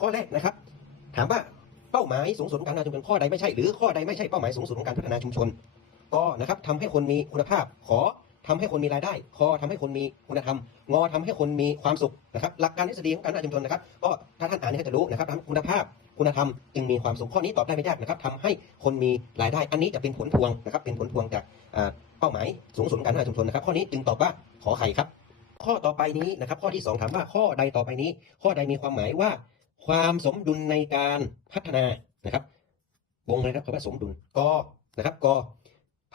ข้อแรกนะครับ ถามว่าเป้าหมายสูงสุดของการพัฒนาชุมชนข้อใดไม่ใช่หรือข้อใดไม่ใช่เป้าหมายสูงสุดของการพัฒนาชุมชน ก็นะครับทำให้คนมีคุณภาพ ขอทำให้คนมีรายได้ คอทำให้คนมีคุณธรรม งอทำให้คนมีความสุขนะครับ หลักการทฤษฎีของการพัฒนาชุมชนนะครับ ก็ถ้าท่านอ่านนี่จะรู้นะครับทำคุณภาพ คุณธรรมจึงมีความสุขข้อนี้ตอบได้ไม่ยากนะครับทำให้คนมีรายได้ อันนี้จะเป็นผลพวงนะครับ เป็นผลพวงจากเป้าหมายสูงสุดของการพัฒนาชุมชนนะครับ ข้อนี้จึงตอบว่าขอไข่ครับ ข้อต่อไปนี้นะครับ ข้อที่สองถามว่าข้อใดต่อไปนี้ ข้อใดมีความหมายว่า ความสมดุลในการพัฒนานะครับวงเลยครับคำว่าสมดุลกนะครับก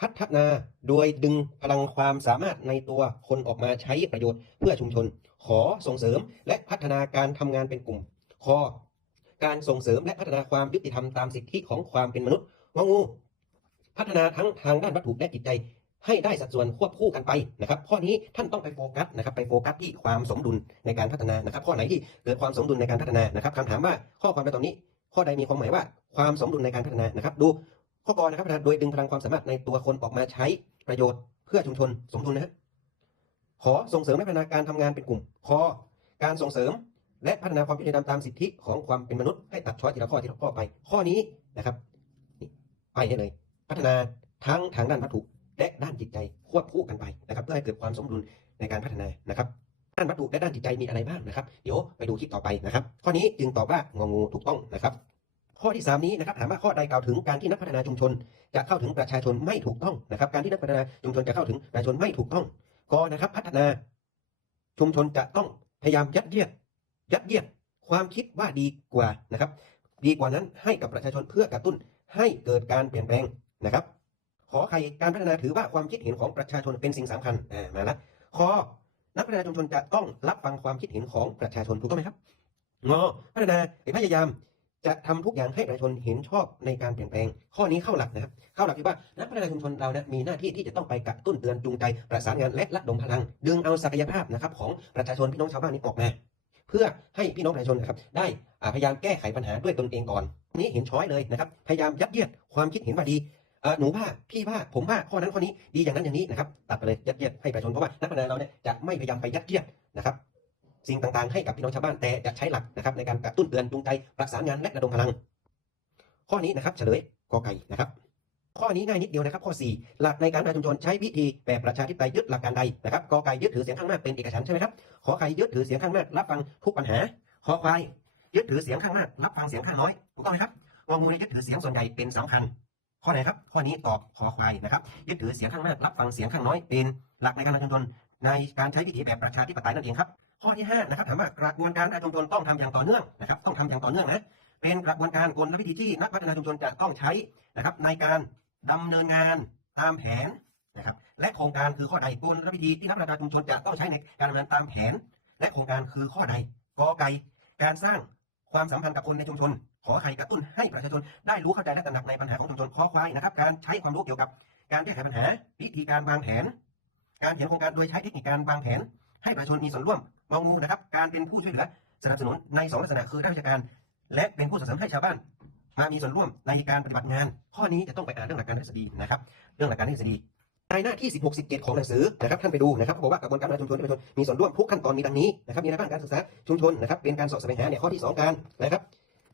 พัฒนาโดยดึงพลังความสามารถในตัวคนออกมาใช้ประโยชน์เพื่อชุมชน ขอส่งเสริมและพัฒนาการทำงานเป็นกลุ่มคอการส่งเสริมและพัฒนาความยุติธรรมตามสิทธิของความเป็นมนุษย์งองู พัฒนาทั้งทางด้านวัตถุและจิตใจ ให้ได้สัดส่วนควบคู่กันไปนะครับข้อนี้ท่านต้องไปโฟกัสนะครับไปโฟกัสที่ความสมดุลในการพัฒนานะครับ ข้อไหนที่เกิดความสมดุลในการพัฒนานะครับคำถามว่าข้อความในตรงนี้ ข้อใดมีความหมายว่าความสมดุลในการพัฒนานะครับ ดูข้อกรนะครับโดยดึงพลังความสามารถในตัวคนออกมาใช้ประโยชน์เพื่อชุมชนสมดุลนะขอส่งเสริมและพัฒนาการทำงานเป็นกลุ่มคอการส่งเสริมและพัฒนาความยุติธรรมตามสิทธิของความเป็นมนุษย์ให้ตัดช้อยทีละข้อทีละข้อไป ข้อนี้นะครับนี่ไปได้เลย พัฒนาทั้งทางด้านวัตถุ และด้านจิตใจควบคู่กันไปนะครับ เพื่อให้เกิดความสมดุลในการพัฒนานะครับด้านวัตถุและด้านจิตใจมีอะไรบ้างนะครับ เดี๋ยวไปดูคลิปต่อไปนะครับ ข้อนี้จึงตอบว่างองูถูกต้องนะครับ ข้อที่ 3 นี้นะครับถามว่าข้อใดกล่าวถึงการที่นักพัฒนาชุมชน จะเข้าถึงประชาชนไม่ถูกต้องนะครับ การที่นักพัฒนาชุมชนจะเข้าถึงประชาชนไม่ถูกต้องก็นะครับพัฒนา ชุมชนจะต้องพยายามยัดเยียดยัดเยียดความคิดว่าดีกว่านะครับ ดีกว่านั้นให้กับประชาชนเพื่อกระตุ้นให้เกิดการเปลี่ยนแปลงนะครับ อใครการพัฒนาถือว่าความคิดเห็นของประชาชนเป็นสิ่งสำคัญอ่ามาละขอนักพัฒนาชุมชนจะต้องรับฟังความคิดเห็นของประชาชนถูกต้องไหมครับงอพัฒนาพยายามจะทำทุกอย่างให้ประชาชนเห็นชอบในการเปลี่ยนแปลง ข้อนี้เข้าหลักนะครับ เข้าหลักที่ว่านักพัฒนาชุมชนเรานะมีหน้าที่ที่จะต้องไปกระตุ้นเตือนจูงใจประสานงานและระดมพลัง ดึงเอาศักยภาพนะครับ ของประชาชนพี่น้องชาวบ้านนี้ออกมา เพื่อให้พี่น้องประชาชนนะครับ ได้พยายามแก้ไขปัญหาด้วยตนเองก่อน นี้เห็นช้อยเลยนะครับ พยายามยัดเยียดความคิดเห็นว่าดี หนูว่าพี่ว่าผมว่าข้อนั้นข้อนี้ดีอย่างนั้นอย่างนี้นะครับตัดไปเลยยัดเยียดให้ประชาชนเพราะว่านักพัฒนาเราเนี่ยจะไม่พยายามไปยัดเยียดนะครับสิ่งต่างๆให้กับพี่น้องชาวบ้านแต่จะใช้หลักนะครับในการกระตุ้นเตือนจูงใจประสานงานและระดมพลัง ข้อนี้นะครับเฉลยกอไก่นะครับ ข้อนี้ง่ายนิดเดียวนะครับ ข้อ 4 หลักในการพัฒนาชุมชนใช้วิธีแบบประชาธิปไตยยึดหลักการใดนะครับกอไก่ยึดถือเสียงข้างมากเป็นเอกฉันใช่ไหมครับขอไข่ยึดถือเสียงข้างมากรับฟังทุกปัญหาขอควายยึดถือเสียงข้างมากรับฟังเสียงข้างน้อยถูกต้องไหมครับงองูเนี่ยยึดถือเสียงส่วนใหญ่เป็นสำคัญ ข้อไหนครับข้อนี้ตอบขอควายนะครับยึดถือเสียงข้างมากรับฟังเสียงข้างน้อยเป็นหลักในการพัฒนาชุมชนในการใช้วิธีแบบประชาธิปไตยนั่นเองครับ ข้อที่ห้านะครับถามว่ากระบวนการพัฒนาชุมชนต้องทำอย่างต่อเนื่องนะครับ ต้องทำอย่างต่อเนื่องนะเป็นกระบวนการกลวิธีที่นักพัฒนาชุมชนจะต้องใช้นะครับ ในการดำเนินงานตามแผนนะครับและโครงการคือข้อใดกลวิธีที่นักพัฒนาชุมชนจะต้องใช้ในการดำเนินตามแผน และโครงการคือข้อใดกอไก่การสร้างความสัมพันธ์กับคนในชุมชน ขอไข่กระตุ้นให้ประชาชนได้รู้เข้าใจและตระหนักในปัญหาของชุมชนขอควายนะครับ การใช้ความรู้เกี่ยวกับการแก้ไขปัญหา วิธีการวางแผน การเขียนโครงการโดยใช้เทคนิคการวางแผน ให้ประชาชนมีส่วนร่วมงองูนะครับ การเป็นผู้ช่วยเหลือสนับสนุนในสองลักษณะคือด้าชการ และเป็นผู้สนับสนุนให้ชาวบ้านมามีส่วนร่วมในการปฏิบัติงาน ข้อนี้จะต้องไปอ่านเรื่องหลักการทฤษฎีนะครับ เรื่องหลักการทฤษฎีในหน้าที่ 16 17 ของหนังสือนะครับท่านไปดูนะครับเขาบอกว่ากระบวนการพัฒนาชุมชนประชาชนมีส่วนร่วมทุกขั้นตอนมีดังนี้นะครับมีในด้านการศึกษาชุมชนนะครับเป็นการสอบแสวงหาเนี่ยข้อที่ 2 การนะครับ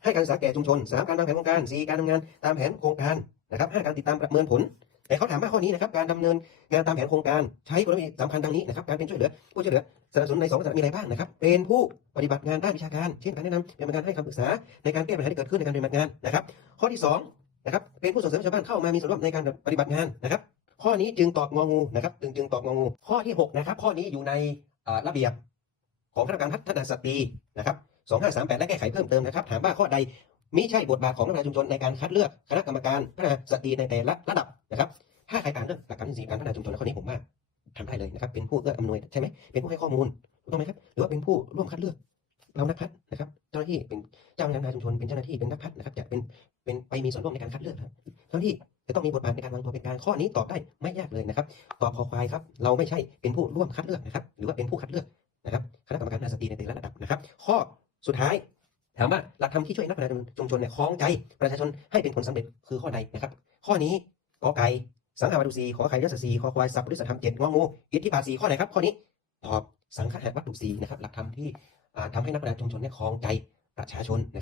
ให้การศึกษาแก่ชุมชน3การวางแผนโครงการ4การทำงานตามแผนโครงการนะครับ5การติดตามประเมินผลแต่เขาถามว่าข้อนี้นะครับการดำเนินงานตามแผนโครงการใช้กลวิธีสำคัญดังนี้นะครับการเป็นช่วยเหลือผู้ช่วยเหลือสนับสนุนในสองลักษณะมีอะไรบ้างนะครับเป็นผู้ปฏิบัติงานด้านวิชาการ เช่นการแนะนำเป็นการให้คำปรึกษาในการแก้ปัญหาที่เกิดขึ้นในการปฏิบัติงานนะครับข้อที่สองนะครับเป็นผู้ส่งเสริมชาวบ้านเข้ามามีส่วนร่วมในการปฏิบัติงานนะครับข้อนี้จึงตอบงองูนะครับจึงจึงตอบงองูข้อที่6นะครับข้อนี้อยู่ในระเบียบของคณะกรรมการพัฒนาสตรีนะครับ 2538 และแก้ไขเพิ่มเติมนะครับถามว่าข้อใดมิใช่บทบาทของนักพัฒนาชุมชนในการคัดเลือกคณะกรรมการพัฒนาสตรีในแต่ละระดับนะครับ ถ้าใครอ่านเรื่องหลักการทฤษฎีการพัฒนาชุมชนข้อนี้ผมว่าทำได้เลยนะครับ เป็นผู้เอื้ออำนวยใช่ไหมเป็นผู้ให้ข้อมูลถูกต้องไหมครับ หรือว่าเป็นผู้ร่วมคัดเลือกเรานักพัฒน์นะครับ เจ้าหน้าที่เป็นเจ้าพนักงานชุมชนเป็นเจ้าหน้าที่เป็นนักพัฒน์นะครับ จะเป็นเป็นไปมีส่วนร่วมในการคัดเลือกนะครับเจ้าหน้าที่จะต้องมีบทบาทในการวางตัวเป็นกางข้อนี้ตอบได้ไม่ยากเลยนะครับ ตอบคอควายครับ เราไม่ใช่เป็นผู้ร่วมคัดเลือกนะครับ หรือว่าเป็นผู้คัดเลือกนะครับ คณะกรรมการนาสตรีในแต่ละระดับนะครับ ข้อ สุดท้ายถามว่าหลักธรรมที่ช่วยนักพัฒนาชุมชนเนี่ยคล้องใจประชาชนให้เป็นผลสำเร็จคือข้อใดนะครับ ข้อนี้กอไก่สังหาวัตถุสีขอไข่ยศสีขอควายสัพพุริสธรรมเจ็ดงองูอิทธิบาทสีข้อไหนครับข้อนี้ตอบสังขารวัตถุสีนะครับหลักธรรมที่อ่าทำให้นักพัฒนาชุมชนเนี่ยคล้องใจประชาชน